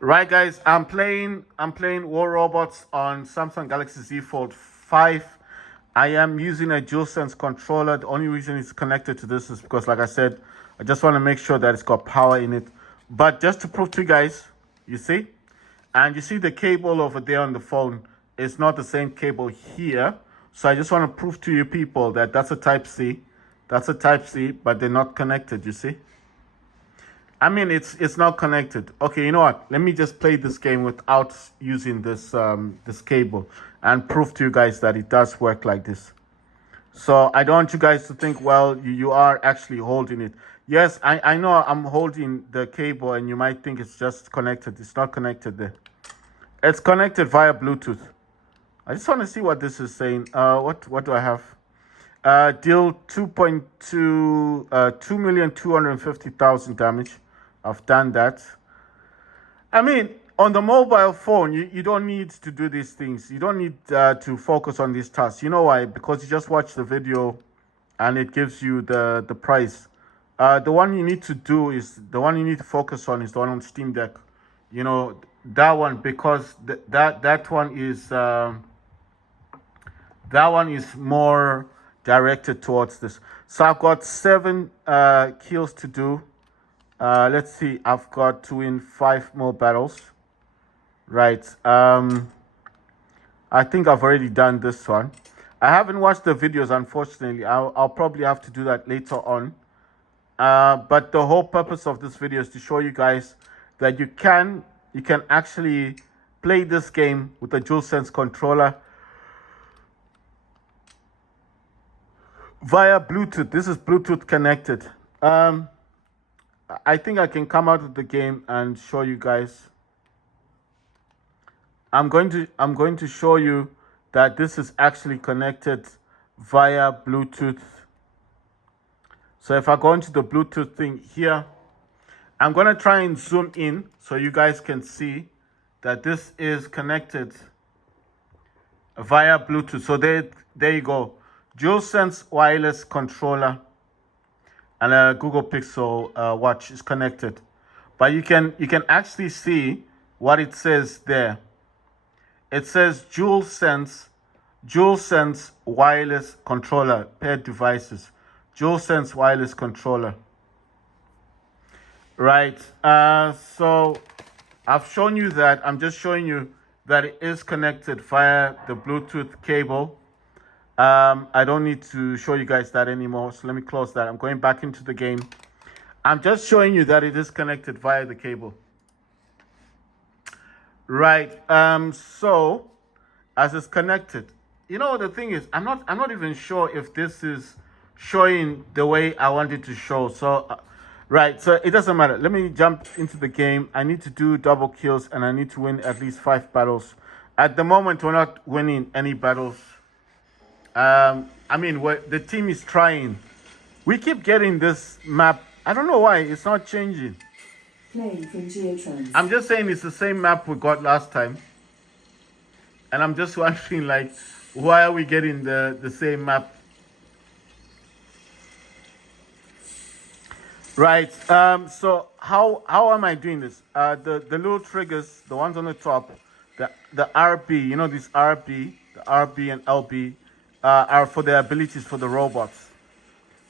Right, guys, I'm playing War Robots on Samsung Galaxy Z Fold 5. I am using a DualSense controller. The only reason it's connected to this is because, like I said, I just want to make sure that it's got power in it. But just to prove to you guys, you see, and you see the cable over there on the phone is not the same cable here. So I just want to prove to you people that that's a Type C. That's a Type C, but they're not connected, you see. I mean, it's not connected. Okay, you know what? Let me just play this game without using this cable and prove to you guys that it does work like this. So I don't want you guys to think, well, you are actually holding it. Yes, I know I'm holding the cable and you might think it's just connected. It's not connected there. It's connected via Bluetooth. I just want to see what this is saying. What do I have? Deal 2.2, 2,250,000 damage. I've done that. I mean, on the mobile phone, you don't need to do these things. You don't need to focus on these tasks. You know why? Because you just watch the video and it gives you the price. The one you need to do is, the one you need to focus on is the one on Steam Deck. You know, that one, because that one is more directed towards this. So I've got 7 kills to do. Let's see, I've got to win 5 more battles. Right. I think I've already done this one. I haven't watched the videos, unfortunately. I'll probably have to do that later on. But the whole purpose of this video is to show you guys that you can actually play this game with a DualSense controller via Bluetooth. This is Bluetooth connected. I think I can come out of the game and show you guys. I'm going to show you that this is actually connected via Bluetooth. So if I go into the Bluetooth thing here, I'm going to try and zoom in so you guys can see that this is connected via Bluetooth. So there you go. DualSense wireless controller and a Google Pixel watch is connected. But you can actually see what it says there. It says DualSense wireless controller, paired devices. DualSense wireless controller. Right. So I've shown you that. I'm just showing you that it is connected via the Bluetooth cable. I don't need to show you guys that anymore. So let me close that. I'm going back into the game. I'm just showing you that it is connected via the cable. Right. So as it's connected, you know, the thing is, I'm not even sure if this is showing the way I want it to show. So right. So it doesn't matter. Let me jump into the game. I need to do double kills and I need to win at least 5 battles. At the moment, we're not winning any battles. I mean, the team is trying. We keep getting this map. I don't know why it's not changing. Playing from Geotrans. I'm just saying it's the same map we got last time. And I'm just wondering, like, why are we getting the same map? Right. So how am I doing this? The little triggers, the ones on the top, the RB, you know, this RB, the RB and LB, are for the abilities for the robots.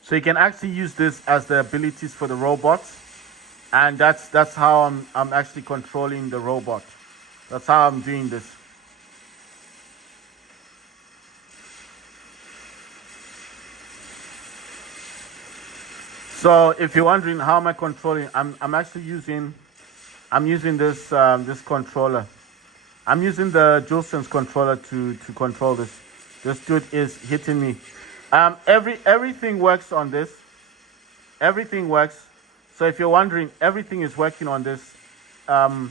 So you can actually use this as the abilities for the robots, and that's how I'm actually controlling the robot. That's how I'm doing this. So if you're wondering how am I controlling, I'm actually using this this controller. I'm using the DualSense controller to control this. This dude is hitting me. Everything works on this. Everything works. So if you're wondering, everything is working on this. All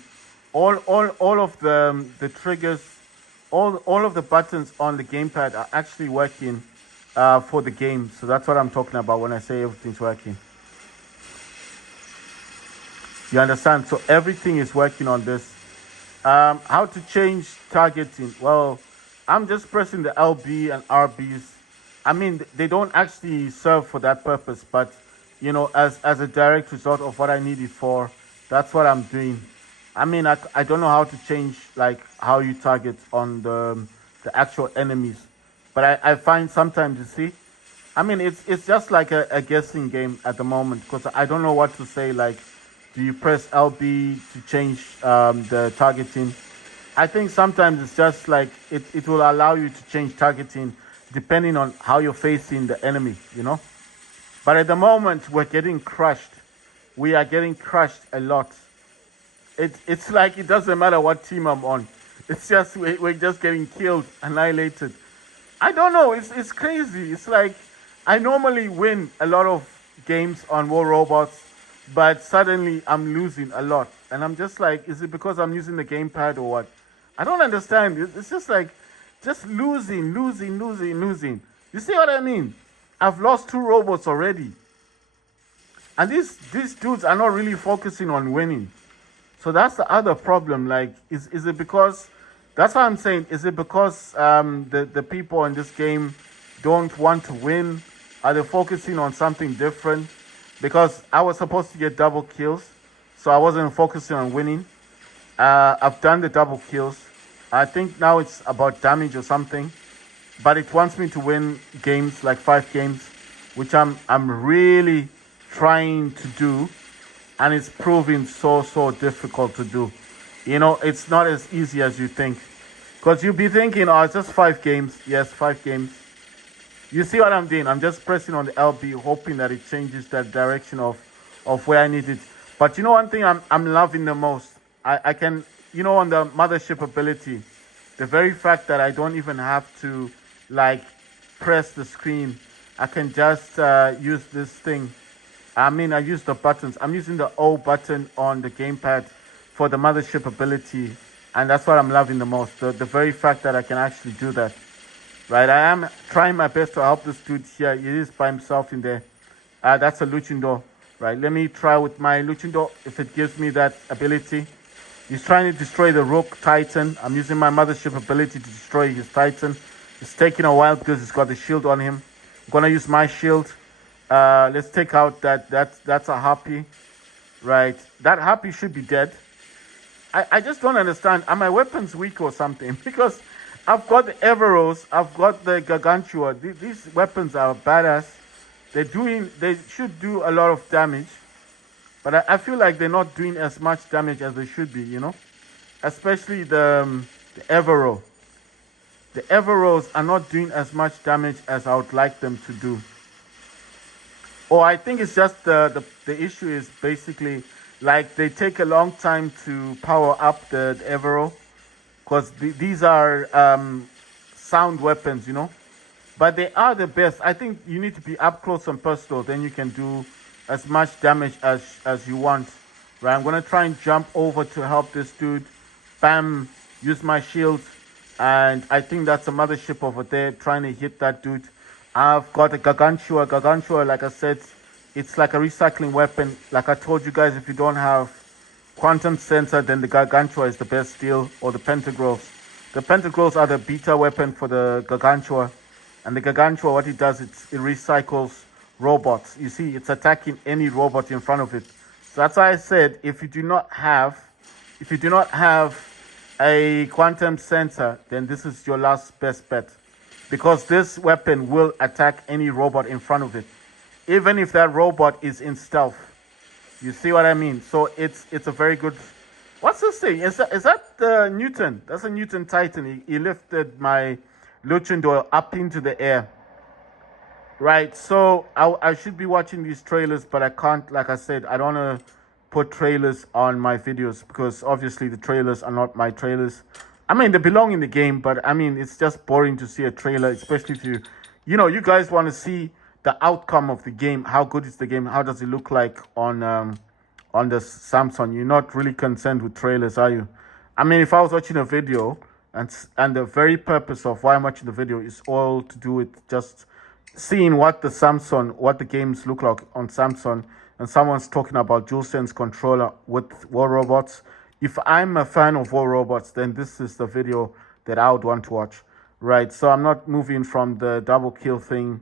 of the triggers, all of the buttons on the gamepad are actually working for the game. So that's what I'm talking about when I say everything's working. You understand? So everything is working on this. How to change targeting? Well, I'm just pressing the LB and RBs. I mean, they don't actually serve for that purpose, but you know, as a direct result of what I need it for, that's what I'm doing. I mean, I don't know how to change like how you target on the actual enemies, but I find sometimes you see, I mean, it's just like a guessing game at the moment because I don't know what to say. Like, do you press LB to change the targeting? I think sometimes it's just like it will allow you to change targeting depending on how you're facing the enemy, you know. But at the moment, we're getting crushed. We are getting crushed a lot. It's like it doesn't matter what team I'm on. It's just we're just getting killed, annihilated. I don't know. It's crazy. It's like I normally win a lot of games on War Robots, but suddenly I'm losing a lot, and I'm just like, is it because I'm using the gamepad or what? I don't understand. It's just like just losing, losing, losing, losing. You see what I mean? I've lost two robots already, and these dudes are not really focusing on winning. So that's the other problem. Like, is it because that's what I'm saying? Is it because the people in this game don't want to win? Are they focusing on something different? Because I was supposed to get double kills, so I wasn't focusing on winning. I've done the double kills. I think now it's about damage or something, but it wants me to win games like 5 games, which I'm really trying to do, and it's proving so difficult to do. You know, it's not as easy as you think, because you'll be thinking, oh, it's just 5 games. Yes, 5 games. You see what I'm doing? I'm just pressing on the LB, hoping that it changes the direction of where I need it. But you know one thing I'm loving the most? I can, you know, on the mothership ability, the very fact that I don't even have to like press the screen. I can just use this thing. I mean, I use the buttons. I'm using the O button on the gamepad for the mothership ability, and that's what I'm loving the most. The very fact that I can actually do that. Right, I am trying my best to help this dude here. He is by himself in there. That's a Luchindor. Right, let me try with my Luchindor if it gives me that ability. He's trying to destroy the Rook Titan. I'm using my mothership ability to destroy his Titan. It's taking a while because he's got the shield on him. I'm gonna use my shield. Let's take out that's a Harpy. Right, that Harpy should be dead. I just don't understand. Are my weapons weak or something? Because I've got the Everos, I've got the Gargantua. These weapons are badass. They should do a lot of damage, but I feel like they're not doing as much damage as they should be. You know, especially the Evero. The Everos are not doing as much damage as I would like them to do. Or I think it's just the issue is basically like they take a long time to power up the Evero, because these are sound weapons, you know, but they are the best. I think you need to be up close and personal, then you can do as much damage as you want. Right, I'm gonna try and jump over to help this dude. Bam, use my shield, and I think that's a mothership over there trying to hit that dude. I've got a Gargantua, like I said, it's like a recycling weapon. Like I told you guys, if you don't have quantum sensor, then the Gargantua is the best deal, or the Pentagrowths. The Pentagrowths are the beta weapon for the Gargantua, and the Gargantua, what it does, it recycles robots. You see, it's attacking any robot in front of it. So that's why I said, if you do not have a quantum sensor, then this is your last best bet, because this weapon will attack any robot in front of it, even if that robot is in stealth. You see what I mean? So it's a very good. What's this thing? Is that the Newton? That's a Newton Titan. He lifted my Luchindor up into the air. Right. So I should be watching these trailers, but I can't. Like I said, I don't want to put trailers on my videos because obviously the trailers are not my trailers. I mean, they belong in the game, but I mean, it's just boring to see a trailer, especially if you guys want to see the outcome of the game. How good is the game? How does it look like on the Samsung? You're not really concerned with trailers, are you? I mean, if I was watching a video and the very purpose of why I'm watching the video is all to do with just seeing what the games look like on Samsung, and someone's talking about DualSense controller with War Robots. If I'm a fan of War Robots, then this is the video that I would want to watch. Right, so I'm not moving from the double kill thing.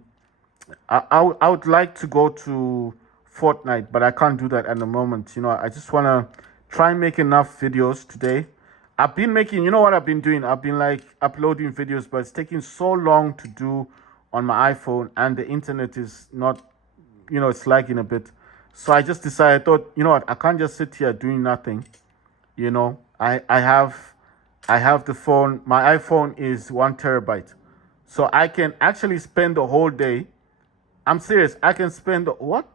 I would like to go to Fortnite, but I can't do that at the moment. You know, I just want to try and make enough videos today. I've been making, you know what I've been doing? I've been like uploading videos, but it's taking so long to do on my iPhone, and the internet is not, it's lagging a bit. So I just decided, I thought, you know what, I can't just sit here doing nothing. I have the phone. My iPhone is 1 terabyte, so I can actually spend the whole day. I'm serious. I can spend what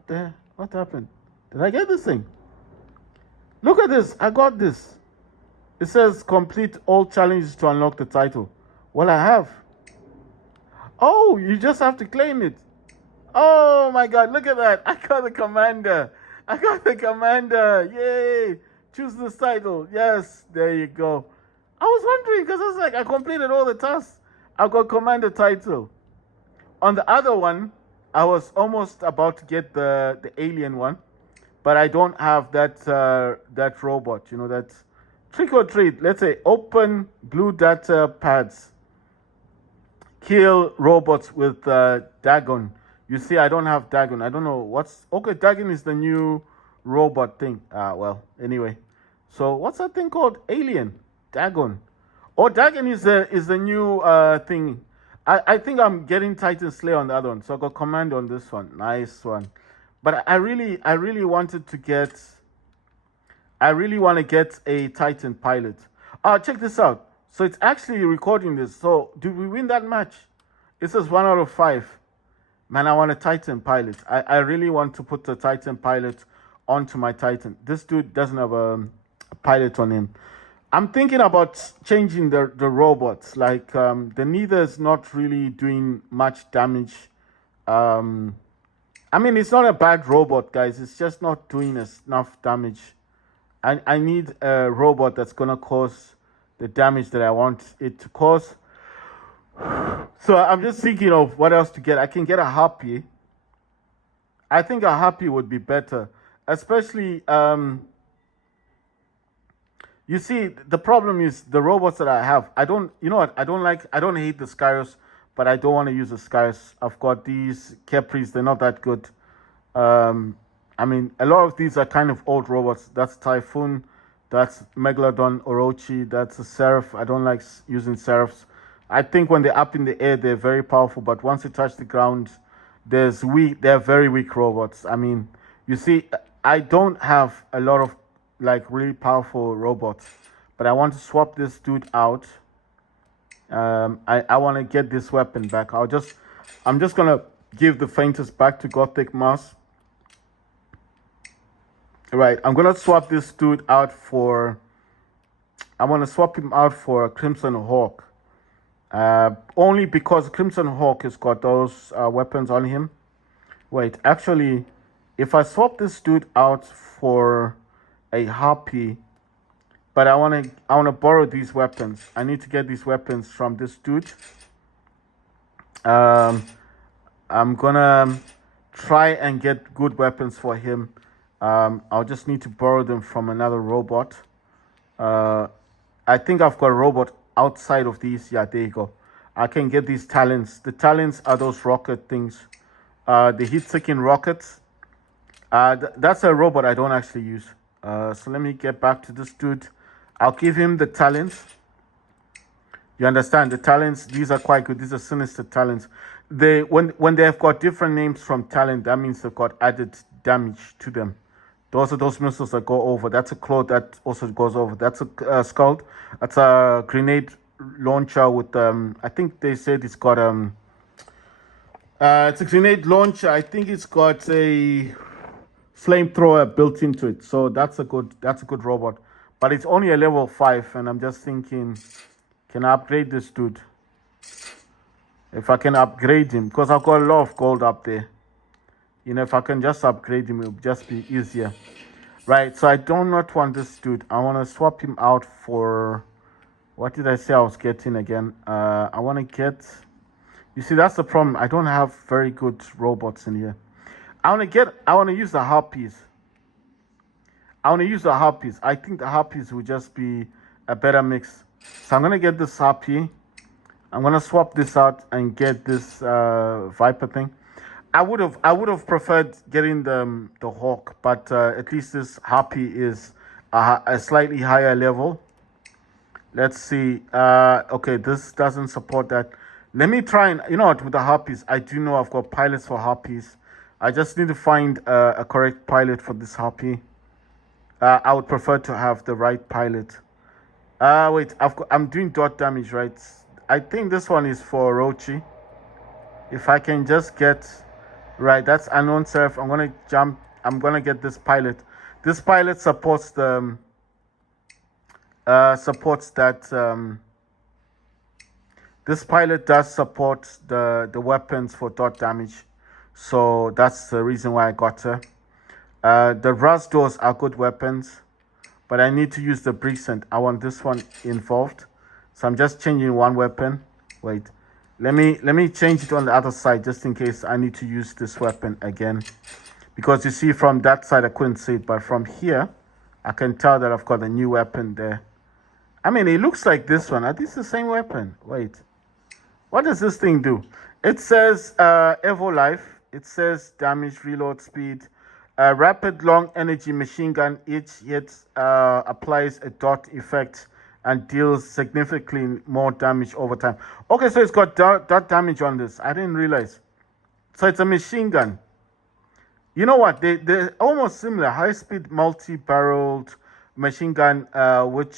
happened? Did I get this thing? Look at this. I got this. It says complete all challenges to unlock the title. Well, I have. Oh, you just have to claim it. Oh my God, look at that. I got the commander. Yay. Choose this title. Yes, there you go. I was wondering because I was like, I completed all the tasks. I got commander title. On the other one, I was almost about to get the alien one, but I don't have that robot. That trick or treat. Let's say open blue data pads. Kill robots with Dagon. You see, I don't have Dagon. I don't know what's okay. Dagon is the new robot thing. Well, anyway. So what's that thing called? Alien. Dagon. Oh, Dagon is the new thing. I think I'm getting Titan Slayer on the other one. So I got command on this one. Nice one. But I really wanted to get. I really want to get a Titan pilot. Check this out. So it's actually recording this. So did we win that match? It says 1 out of 5. Man, I want a Titan pilot. I really want to put the Titan pilot onto my Titan. This dude doesn't have a pilot on him. I'm thinking about changing the robots. Like the Neither is not really doing much damage. I mean, it's not a bad robot, guys. It's just not doing enough damage. I need a robot that's gonna cause the damage that I want it to cause. So I'm just thinking of what else to get. I can get a Harpy. I think a Harpy would be better, especially. You see, the problem is the robots that I have. I don't hate the Skyros, but I don't want to use the Skyros. I've got these Capris. They're not that good. I mean, a lot of these are kind of old robots. That's Typhoon. That's Megalodon, Orochi. That's a Seraph. I don't like using Seraphs. I think when they're up in the air, they're very powerful. But once they touch the ground, they're very weak robots. I mean, you see, I don't have a lot of like really powerful robots. But I want to swap this dude out. I want to get this weapon back. I'm just going to give the faintest back to Gothic Mouse. Right, I'm gonna swap this dude out for. I want to swap him out for a Crimson Hawk. Only because Crimson Hawk has got those weapons on him. Wait, actually, if I swap this dude out for a Harpy, but I wanna borrow these weapons. I need to get these weapons from this dude. I'm gonna try and get good weapons for him. I'll just need to borrow them from another robot. I think I've got a robot outside of these. Yeah, there you go. I can get these talents. The talents are those rocket things. The heat-seeking rockets. That's a robot I don't actually use. So let me get back to this dude. I'll give him the talents. You understand? The talents, these are quite good. These are sinister talents. When they have got different names from talent, that means they've got added damage to them. Those are those missiles that go over. That's a claw that also goes over. That's a skull. That's a grenade launcher with I think they said it's got it's a grenade launcher. I think it's got a flamethrower built into it. So that's a good robot. But it's only a level 5, and I'm just thinking, can I upgrade this dude? If I can upgrade him, because I've got a lot of gold up there. If I can just upgrade him, it'll just be easier. Right, so I do not want this dude. I want to swap him out for... What did I say I was getting again? I want to get... You see, that's the problem. I don't have very good robots in here. I want to use the Harpies. I think the Harpies would just be a better mix. So I'm going to get this Harpy. I'm going to swap this out and get this Viper thing. I would have preferred getting the Hawk, but at least this Harpy is a slightly higher level. Let's see. Okay, this doesn't support that. Let me try and, you know what, with the harpies, I do know I've got pilots for harpies. I just need to find a correct pilot for this harpy. I would prefer to have the right pilot. Wait, I'm doing dot damage, right? I think this one is for Orochi. If I can just get, right, that's unknown seraph. I'm gonna jump. I'm gonna get this pilot. This pilot supports the supports that. This pilot does support the weapons for dot damage, so that's the reason why I got her. The Rasdors are good weapons, but I need to use the Brecent. I want this one involved, so I'm just changing one weapon. Wait, let me change it on the other side just in case I need to use this weapon again, because you see from that side I couldn't see it, but from here I can tell that I've got a new weapon there. I mean, it looks like this one. Are these the same weapon? Wait. What does this thing do? It says Evo Life. It says damage, reload speed, rapid long energy machine gun. Each hit applies a dot effect and deals significantly more damage over time. Okay, so it's got dot damage on this. I didn't realize. So it's a machine gun. You know what? They're almost similar. High-speed multi-barreled machine gun which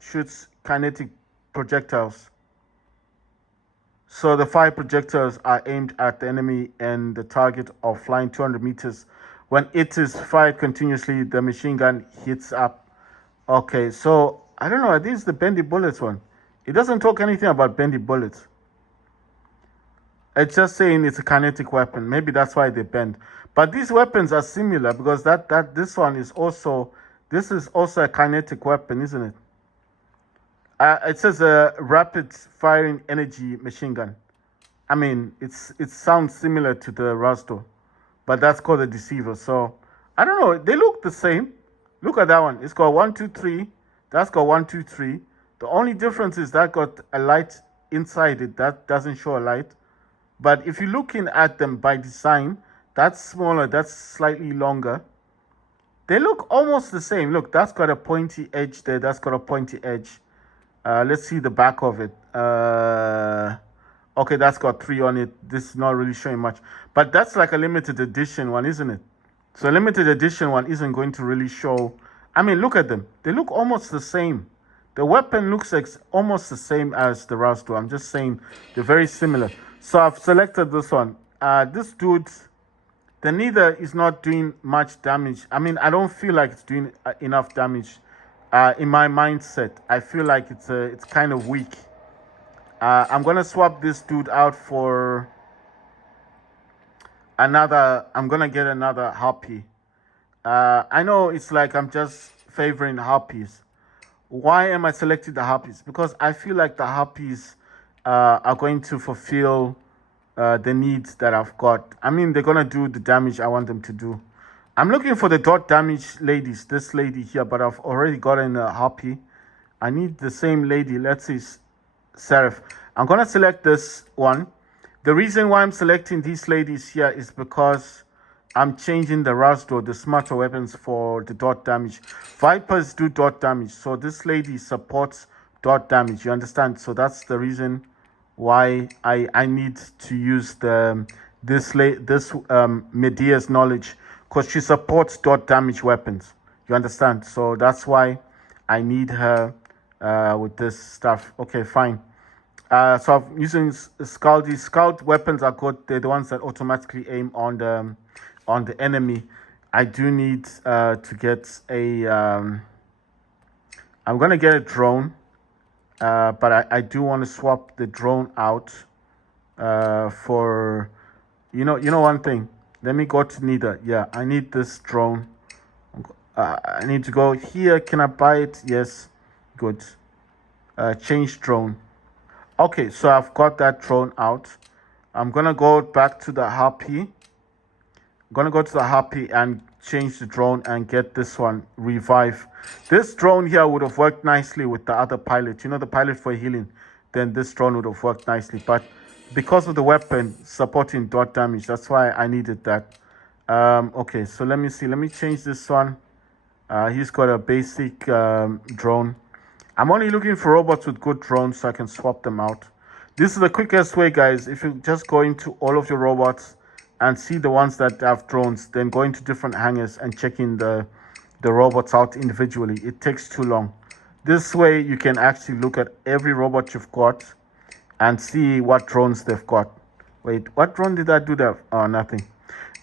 shoots kinetic projectiles. So the 5 projectiles are aimed at the enemy and the target of flying 200 meters. When it is fired continuously, the machine gun hits up. Okay, so I don't know. Are these the bendy bullets one? It doesn't talk anything about bendy bullets. It's just saying it's a kinetic weapon. Maybe that's why they bend. But these weapons are similar because this one is also, this is also a kinetic weapon, isn't it? It says a rapid firing energy machine gun. I mean, it sounds similar to the Rasto, but that's called a Deceiver. So I don't know. They look the same. Look at that one. It's got 1, 2, 3. That's got 1, 2, 3. The only difference is that got a light inside it. That doesn't show a light. But if you're looking at them by design, that's smaller. That's slightly longer. They look almost the same. Look, that's got a pointy edge there. That's got a pointy edge. Let's see the back of it. Okay, that's got 3 on it. This is not really showing much. But that's like a limited edition one, isn't it? So a limited edition one isn't going to really show. I mean, look at them. They look almost the same. The weapon looks like almost the same as the Rasto. I'm just saying they're very similar. So I've selected this one. This dude, the Neither is not doing much damage. I mean, I don't feel like it's doing enough damage. In my mindset, I feel like it's kind of weak. I'm gonna swap this dude out for another. I'm gonna get another harpy. I know it's like I'm just favoring harpies. Why am I selecting the harpies? Because I feel like the harpies are going to fulfill the needs that I've got. I mean, they're gonna do the damage I want them to do. I'm looking for the dot damage ladies, this lady here, but I've already gotten a harpy. I need the same lady. Let's see, Seraph. I'm going to select this one. The reason why I'm selecting these ladies here is because I'm changing the Rasdo, the smarter weapons, for the dot damage. Vipers do dot damage, so this lady supports dot damage. You understand? So that's the reason why I need to use this Medea's knowledge, because she supports dot damage weapons. You understand? So that's why I need her with this stuff. Okay, fine. So I'm using Scout. These Scout weapons are good. They're the ones that automatically aim on the enemy. I do need to get a... I'm going to get a drone. But I do want to swap the drone out for... You know one thing. Let me go to Neither. Yeah, I need this drone. I need to go here. Can I buy it? Yes. Good. Change drone. Okay, so I've got that drone out. I'm going to go back to the Harpy. I'm going to go to the Harpy and change the drone and get this one, Revive. This drone here would have worked nicely with the other pilot. You know, the pilot for healing. Then this drone would have worked nicely. But because of the weapon supporting dot damage, that's why I needed that. Okay, so let me see. Let me change this one. He's got a basic drone. I'm only looking for robots with good drones so I can swap them out. This is the quickest way, guys. If you just go into all of your robots and see the ones that have drones, then go into different hangars and check in the robots out individually. It takes too long. This way you can actually look at every robot you've got and see what drones they've got. Wait, what drone did I do that? Oh, nothing.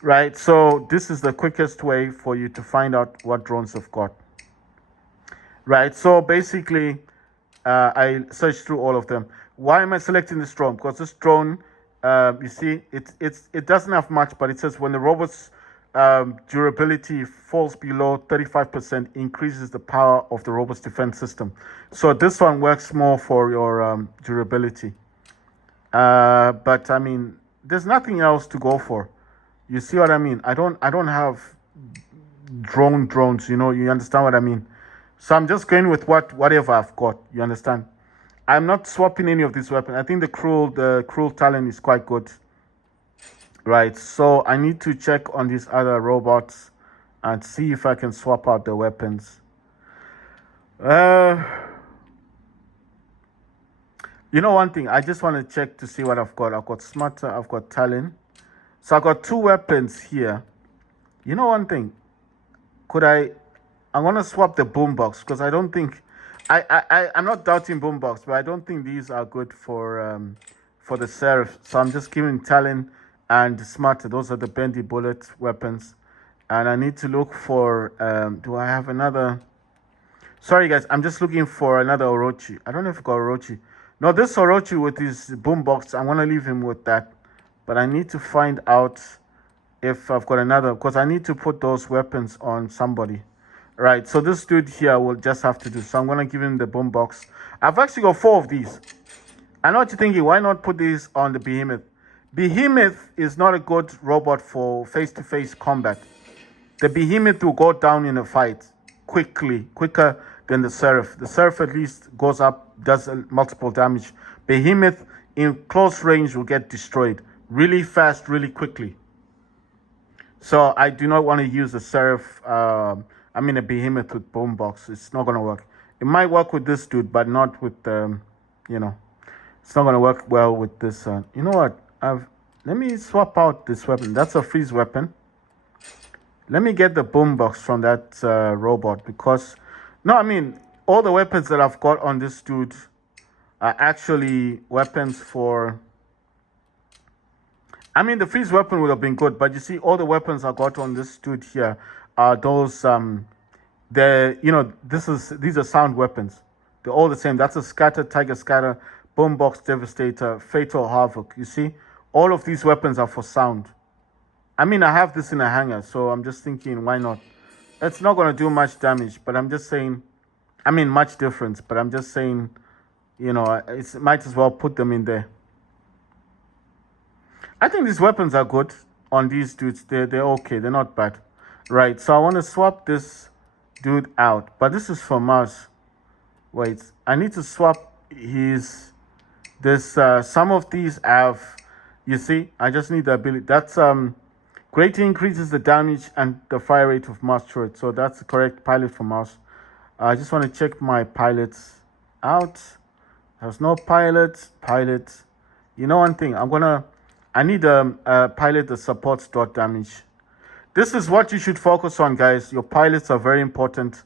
Right, so this is the quickest way for you to find out what drones you've got. Right, so basically, I searched through all of them. Why am I selecting this drone? Because this drone, you see, it doesn't have much, but it says when the robot's durability falls below 35%, increases the power of the robot's defense system. So this one works more for your durability. But I mean, there's nothing else to go for. You see what I mean? I don't have drones. You know, you understand what I mean? So I'm just going with whatever I've got. You understand? I'm not swapping any of these weapons. I think the cruel talent is quite good. Right. So I need to check on these other robots and see if I can swap out the weapons. You know one thing, I just want to check to see what I've got. I've got Smarter, I've got Talon. So I've got 2 weapons here. You know one thing, I'm going to swap the boombox because I don't think, I'm not doubting boombox, but I don't think these are good for the Seraph. So I'm just giving Talon and Smarter. Those are the bendy bullet weapons. And I need to look for, do I have another? Sorry guys, I'm just looking for another Orochi. I don't know if I've got Orochi. No, this Orochi with his boombox, I'm going to leave him with that. But I need to find out if I've got another, because I need to put those weapons on somebody. Right, so this dude here will just have to do. So I'm going to give him the boombox. I've actually got 4 of these. I know what you're thinking. Why not put these on the Behemoth? Behemoth is not a good robot for face-to-face combat. The Behemoth will go down in a fight quicker than the Seraph. The Seraph at least goes up, does multiple damage. Behemoth in close range will get destroyed really fast, really quickly. So I do not want to use a Seraph, a Behemoth with boombox. It's not going to work. It might work with this dude, but not with, it's not going to work well with this. You know what? Let me swap out this weapon. That's a freeze weapon. Let me get the boombox from that robot because, all the weapons that I've got on this dude are actually weapons for. The freeze weapon would have been good, but you see, all the weapons I got on this dude here are those. These are sound weapons. They're all the same. That's a scatter, tiger scatter, boombox, devastator, fatal havoc. You see, all of these weapons are for sound. I have this in a hangar, so I'm just thinking, why not? It's not going to do much damage, but I'm just saying, much difference, but I'm just saying, it might as well put them in there. I think these weapons are good on these dudes. They're okay. They're not bad. Right, so I want to swap this dude out, but this is for Mars. Wait, I need to swap some of these have, you see, I just need the ability. That's, greatly increases the damage and the fire rate of Mars turret. So that's the correct pilot for Mars. I just want to check my pilots out. There's no pilot. You know one thing, I need a pilot that supports dot damage. This is what you should focus on, guys. Your pilots are very important.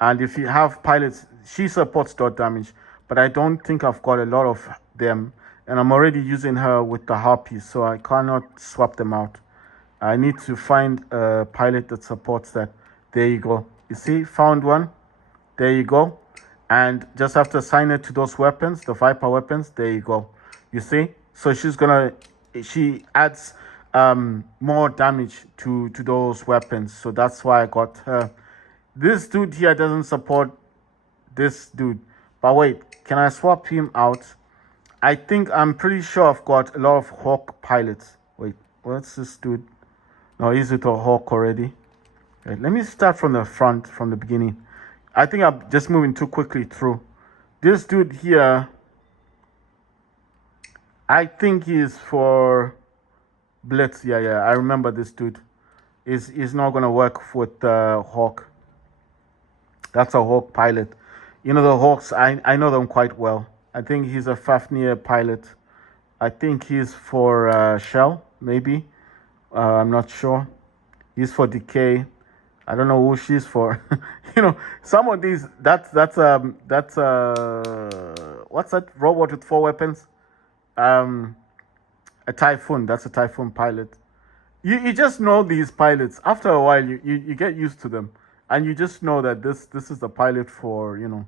And if you have pilots, she supports dot damage. But I don't think I've got a lot of them. And I'm already using her with the Harpies, so I cannot swap them out. I need to find a pilot that supports that. There you go. You see, found one. There you go. And just have to assign it to those weapons, the Viper weapons. There you go. You see? So she adds more damage to those weapons. So that's why I got her. This dude here doesn't support this dude. But wait, can I swap him out? I'm pretty sure I've got a lot of Hawk pilots. Wait, what's this dude? No, he's with a Hawk already. Wait, let me start from the front, from the beginning. I think I'm just moving too quickly through. This dude here, I think he's for Blitz. Yeah, I remember this dude. Is not going to work with Hawk. That's a Hawk pilot. You know the Hawks. I know them quite well. I think he's a Fafnir pilot. I think he's for Shell, maybe. I'm not sure. He's for Decay. I don't know who she's for. You know, some of these. That's what's that robot with 4 weapons? Um, a Typhoon. That's a Typhoon pilot. You just know these pilots. After a while, you get used to them, and you just know that this is the pilot for, you know.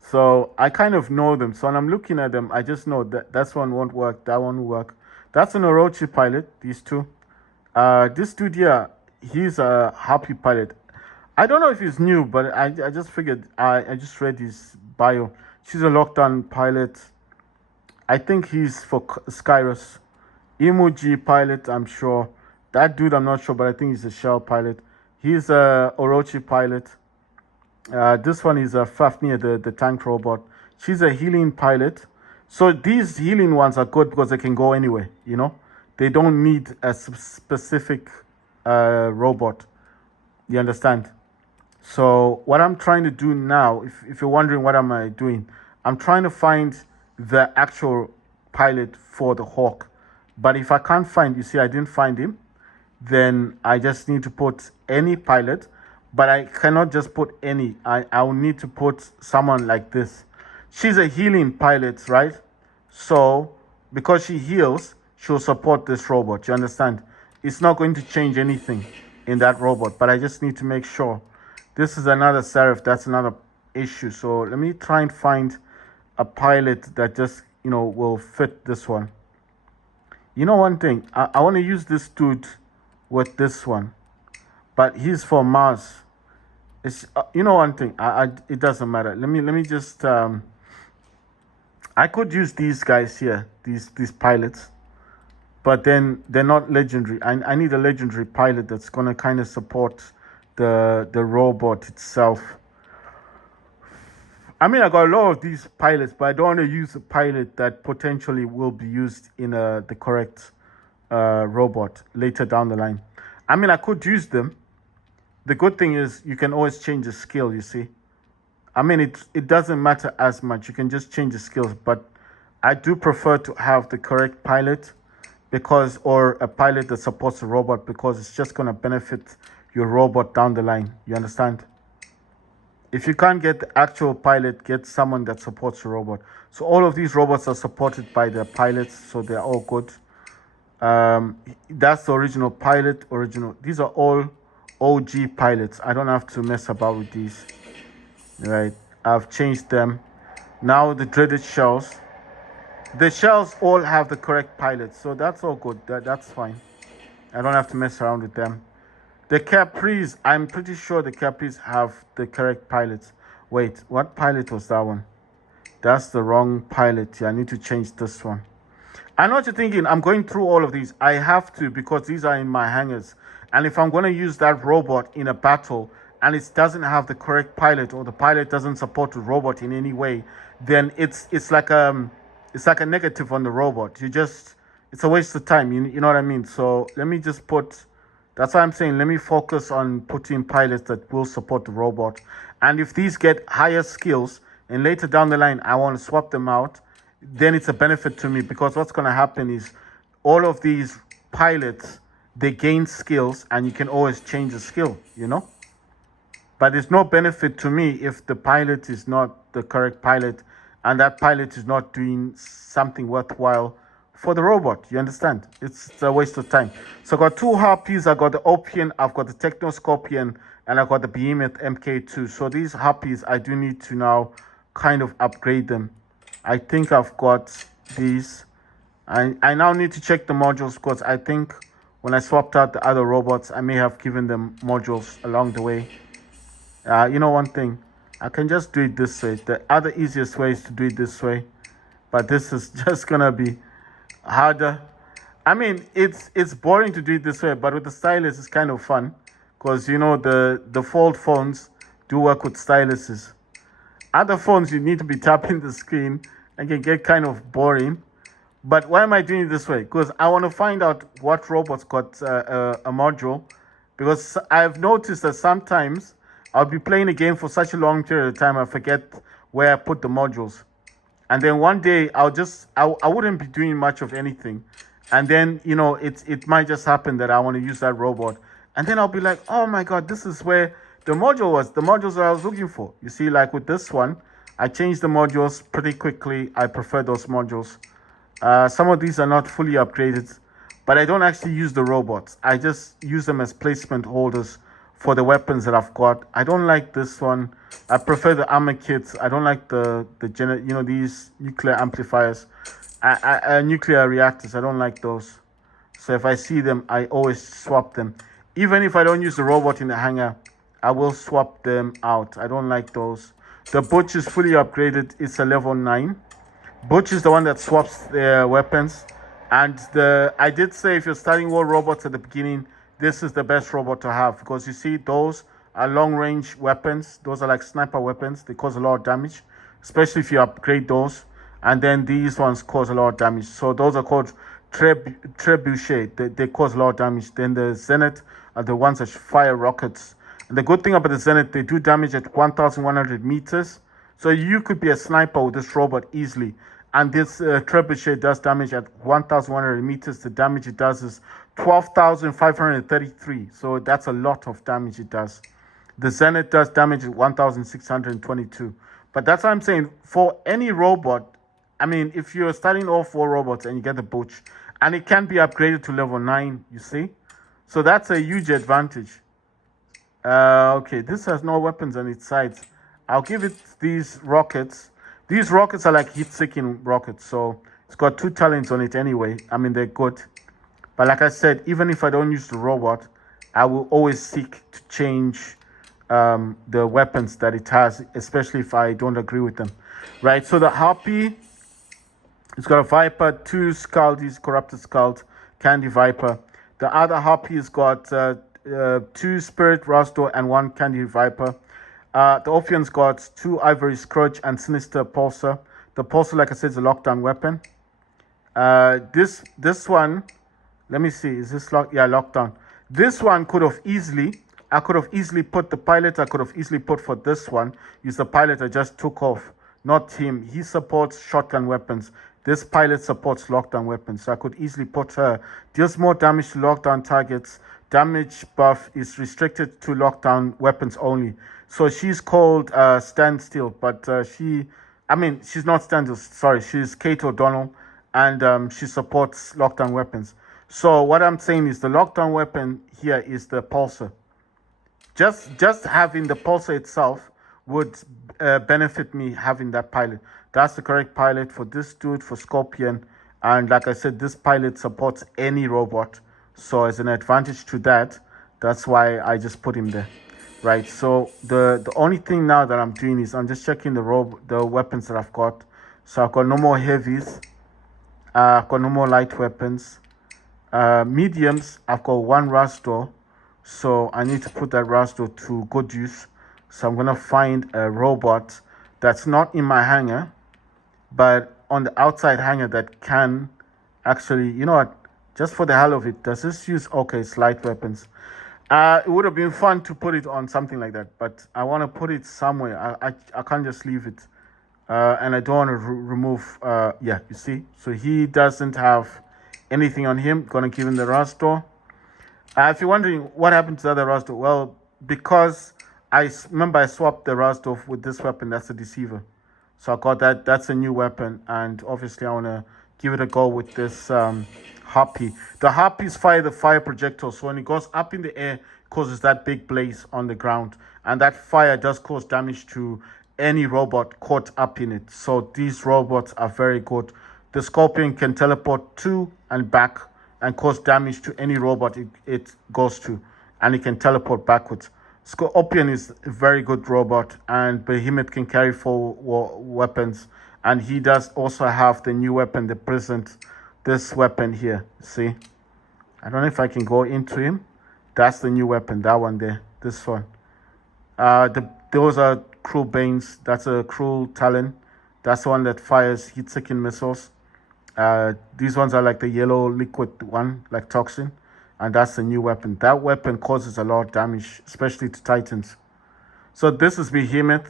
So I kind of know them. So when I'm looking at them, I just know that that one won't work. That one will work. That's an Orochi pilot. These two. This dude here, he's a happy pilot. I don't know if he's new, but I just figured I just read his bio. She's a lockdown pilot. I think he's for Skyros. Emoji pilot, I'm sure. That dude, I'm not sure, but I think he's a Shell pilot. He's a Orochi pilot. This one is a Fafnir, the tank robot. She's a healing pilot. So these healing ones are good because they can go anywhere, you know. They don't need a specific robot. You understand? So what I'm trying to do now, if you're wondering what am I doing, I'm trying to find the actual pilot for the Hawk. But if I can't find, you see, I didn't find him, then I just need to put any pilot. But I cannot just put any. I will need to put someone like this. She's a healing pilot, right? So because she heals, she'll support this robot. You understand? It's not going to change anything in that robot. But I just need to make sure. This is another Seraph. That's another issue. So let me try and find a pilot that just, you know, will fit this one. You know one thing? I want to use this dude with this one. But he's for Mars. It's you know one thing. It doesn't matter. Let me just I could use these guys here, these pilots, but then they're not legendary. I need a legendary pilot that's gonna kind of support the robot itself. I mean, I got a lot of these pilots, but I don't want to use a pilot that potentially will be used in the correct robot later down the line. I mean, I could use them. The good thing is you can always change the skill, you see. I mean, it doesn't matter as much. You can just change the skills. But I do prefer to have the correct pilot or a pilot that supports the robot because it's just going to benefit your robot down the line. You understand? If you can't get the actual pilot, get someone that supports the robot. So all of these robots are supported by the pilots, so they're all good. That's the original pilot. These are all OG pilots. I don't have to mess about with these. Right, I've changed them. Now the dreaded shells. The shells all have the correct pilots, so that's all good. That's fine. I don't have to mess around with them. The Capris, I'm pretty sure the Capris have the correct pilots. Wait, what pilot was that one? That's the wrong pilot. Yeah, I need to change this one. I know what you're thinking. I'm going through all of these. I have to because these are in my hangars. And if I'm going to use that robot in a battle and it doesn't have the correct pilot or the pilot doesn't support the robot in any way, then it's like a negative on the robot. It's a waste of time. You know what I mean? So let me just put. That's why I'm saying let me focus on putting pilots that will support the robot. And if these get higher skills and later down the line I want to swap them out, then it's a benefit to me because what's going to happen is all of these pilots, they gain skills and you can always change the skill, you know? But there's no benefit to me if the pilot is not the correct pilot and that pilot is not doing something worthwhile for the robot. You understand? It's a waste of time. So I got 2 Harpies. I got the Opian, I've got the Techno Scorpion, and I got the Behemoth MK2. So these Harpies, I do need to now kind of upgrade them. I think I've got these. I now need to check the modules because I think when I swapped out the other robots, I may have given them modules along the way. You know one thing, I can just do it this way. The other easiest way is to do it this way, but this is just gonna be harder. I mean, it's boring to do it this way, but with the stylus, it's kind of fun because you know the fold phones do work with styluses. Other phones, you need to be tapping the screen and can get kind of boring. But why am I doing it this way? Because I want to find out what robots got a module. Because I've noticed that sometimes I'll be playing a game for such a long period of time, I forget where I put the modules. And then one day I wouldn't be doing much of anything. And then, it might just happen that I want to use that robot. And then I'll be like, oh my God, this is where the module was, the modules that I was looking for. You see, like with this one, I changed the modules pretty quickly. I prefer those modules. Some of these are not fully upgraded, but I don't actually use the robots. I just use them as placement holders for the weapons that I've got. I don't like this one. I prefer the armor kits. I don't like these nuclear amplifiers, nuclear reactors. I don't like those. So if I see them, I always swap them. Even if I don't use the robot in the hangar, I will swap them out. I don't like those. The Butch is fully upgraded. It's a level 9. Butch is the one that swaps their weapons. And I did say if you're starting war robots at the beginning, this is the best robot to have, because you see those are long range weapons. Those are like sniper weapons. They cause a lot of damage, especially if you upgrade those. And then these ones cause a lot of damage. So those are called trebuchet. They cause a lot of damage. Then the Zenith are the ones that fire rockets. And the good thing about the Zenith, they do damage at 1,100 meters. So you could be a sniper with this robot easily. And this trebuchet does damage at 1,100 meters. The damage it does is 12,533. So that's a lot of damage it does. The Zenith does damage at 1,622. But that's what I'm saying. For any robot, I mean, if you're starting off 4 robots and you get the Butch, and it can be upgraded to level 9, you see? So that's a huge advantage. Okay, this has no weapons on its sides. I'll give it these rockets. These rockets are like heat-seeking rockets, so it's got 2 talents on it anyway. I mean, they're good. But like I said, even if I don't use the robot, I will always seek to change the weapons that it has, especially if I don't agree with them. Right, so the Harpy, it's got a Viper, 2 Scaldies, Corrupted Scald, Candy Viper. The other Harpy has got 2 Spirit Rastor and 1 Candy Viper. The Orpheon's got 2 Ivory Scourge and Sinister Pulsar. The Pulsar, like I said, is a lockdown weapon. This one, let me see, is this lockdown? This one I could have easily put the pilot. I could have easily put for this one. Use the pilot I just took off, not him. He supports shotgun weapons. This pilot supports lockdown weapons, so I could easily put her. Deals more damage to lockdown targets. Damage buff is restricted to lockdown weapons only. So she's called Standstill, but she's not Standstill, sorry. She's Kate O'Donnell, and she supports lockdown weapons. So what I'm saying is the lockdown weapon here is the Pulsar. Just having the Pulsar itself would benefit me having that pilot. That's the correct pilot for this dude, for Scorpion. And like I said, this pilot supports any robot. So as an advantage to that, that's why I just put him there. Right, so the only thing now that I'm doing is I'm just checking the weapons that I've got. So I've got no more heavies. I've got no more light weapons. Mediums, I've got 1 Rastor. So I need to put that Rastor to good use. So I'm going to find a robot that's not in my hangar, but on the outside hangar that can actually, you know what, just for the hell of it, does this use, okay, it's light weapons. It would have been fun to put it on something like that, but I want to put it somewhere. I can't just leave it. And I don't want to remove, you see. So he doesn't have anything on him. Going to give him the Rastor. If you're wondering what happened to the other Rastor, well, because I swapped the Rastor with this weapon. That's a Deceiver. So I got that. That's a new weapon. And obviously I want to give it a go with this Harpy. The Harpies fire the fire projectile, so when it goes up in the air, it causes that big blaze on the ground, and that fire does cause damage to any robot caught up in it. So these robots are very good. The Scorpion can teleport to and back and cause damage to any robot it goes to, and it can teleport backwards. Scorpion is a very good robot, and Behemoth can carry 4 weapons, and he does also have the new weapon, the Present. This weapon here, see? I don't know if I can go into him. That's the new weapon, that one there, this one. Those are Cruel Banes. That's a Cruel Talon. That's the one that fires heat-seeking missiles. These ones are like the yellow liquid one, like Toxin. And that's the new weapon. That weapon causes a lot of damage, especially to Titans. So this is Behemoth.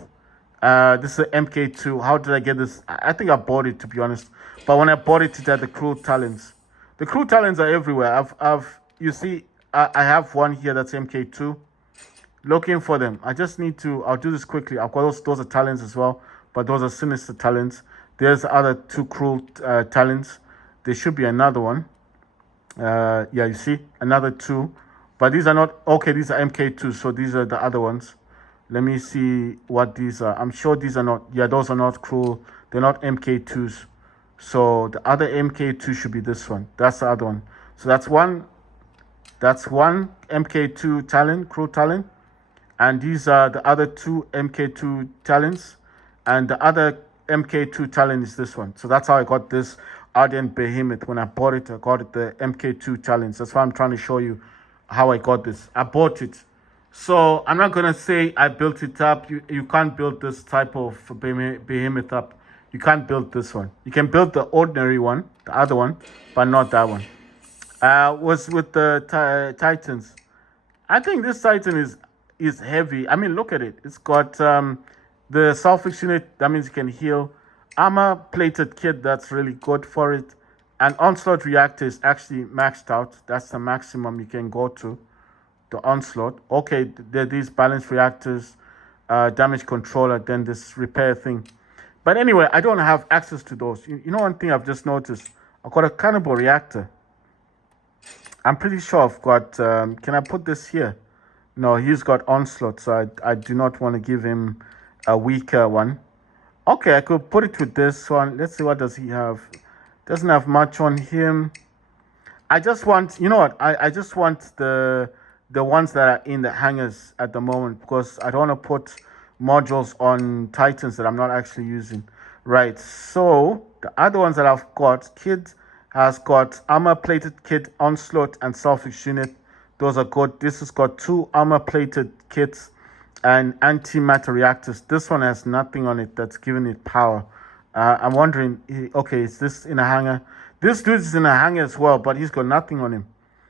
This is MK2. How did I get this? I think I bought it, to be honest. But when I bought it, it had the cruel talents. The cruel talents are everywhere. You see, I have one here that's MK2. Looking for them. I just need to. I'll do this quickly. I've got those are talents as well, but those are sinister talents. There's the other two cruel talents. There should be another one. Yeah, you see another two, but these are not okay. These are MK2, so these are the other ones. Let me see what these are. I'm sure these are not. Yeah, those are not cruel. They're not MK2s. So the other MK2 should be this one. That's the other one. So that's one. That's one MK2 talent, cruel talent, and these are the other two MK2 talents, and the other MK2 talent is this one. So that's how I got this Ardent Behemoth. When I bought it, I got it the MK2 talents. That's why I'm trying to show you how I got this. I bought it. So I'm not going to say I built it up. You can't build this type of Behemoth up. You can't build this one. You can build the ordinary one, the other one, but not that one. Was with the Titans. I think this Titan is heavy. I mean, look at it. It's got the selfish unit. That means it can heal. Armor plated kit. That's really good for it. And onslaught reactor is actually maxed out. That's the maximum you can go to. The onslaught. Okay, there are these balanced reactors, damage controller, then this repair thing. But anyway, I don't have access to those. You know one thing I've just noticed? I've got a cannibal reactor. I'm pretty sure I've got, can I put this here? No, he's got onslaught, so I do not want to give him a weaker one. Okay, I could put it with this one. Let's see, what does he have? Doesn't have much on him. I just want, you know what? I just want the ones that are in the hangars at the moment, because I don't want to put modules on Titans that I'm not actually using. Right, so the other ones that I've got, Kid has got armor plated kit, onslaught, and selfish unit. Those are good. This has got 2 armor plated kits and antimatter reactors. This one has nothing on it that's giving it power. I'm wondering, okay, is this in a hangar? This dude is in a hangar as well, but he's got nothing on him.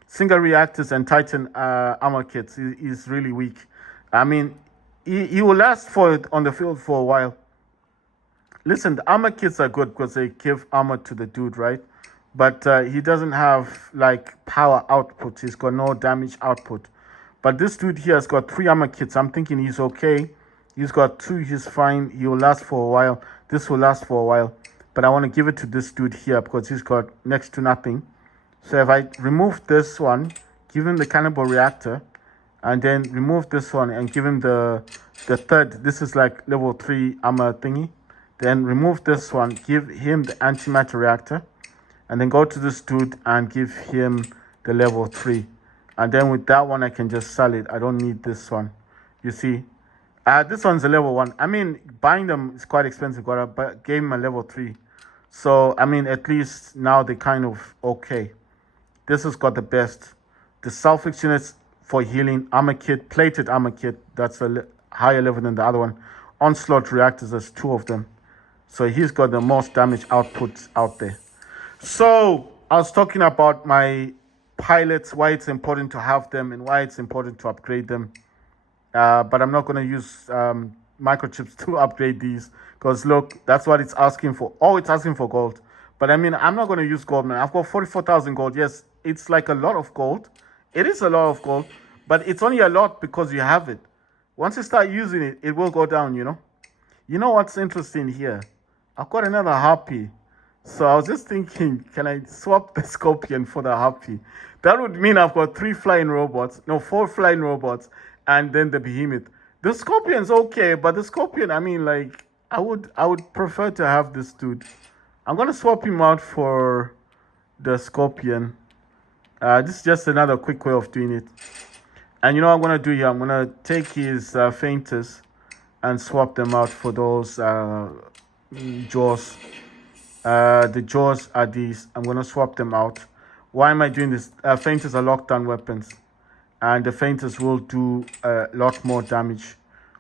Single reactors and Titan armor kits. He's really weak. I mean, he will last on the field for a while. Listen, the armor kits are good because they give armor to the dude, right? But he doesn't have like power output. He's got no damage output. But this dude here has got 3 armor kits. I'm thinking he's okay. He's got 2. He's fine. He will last for a while. This will last for a while. But I want to give it to this dude here because he's got next to nothing. So if I remove this one, give him the cannibal reactor, and then remove this one and give him the third. This is like level 3 armor thingy. Then remove this one, give him the antimatter reactor, and then go to this dude and give him the level 3. And then with that one, I can just sell it. I don't need this one. You see? This one's a level 1. I mean, buying them is quite expensive, but I gave him a level 3. So, I mean, at least now they're kind of okay. This has got the best. The selfish units for healing, armor kit, plated armor kit. That's a higher level than the other one. Onslaught reactors, there's 2 of them. So he's got the most damage output out there. So I was talking about my pilots, why it's important to have them and why it's important to upgrade them. But I'm not going to use microchips to upgrade these, because look, that's what it's asking for. Oh, it's asking for gold. But I mean, I'm not going to use gold, man. I've got 44,000 gold. Yes, it's like a lot of gold. It is a lot of gold, but it's only a lot because you have it. Once you start using it, it will go down, you know. You know what's interesting here? I've got another harpy. So I was just thinking, can I swap the scorpion for the harpy? That would mean I've got 4 flying robots, and then the behemoth. The scorpion's okay, but the scorpion, I mean, like, I would prefer to have this dude. I'm gonna swap him out for the scorpion. This is just another quick way of doing it. And you know what I'm gonna do here? I'm gonna take his fainters and swap them out for those jaws. The jaws are these. I'm gonna swap them out. Why am I doing this? Fainters are lockdown weapons, and the fainters will do a lot more damage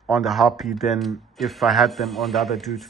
on the harpy than if I had them on the other dude.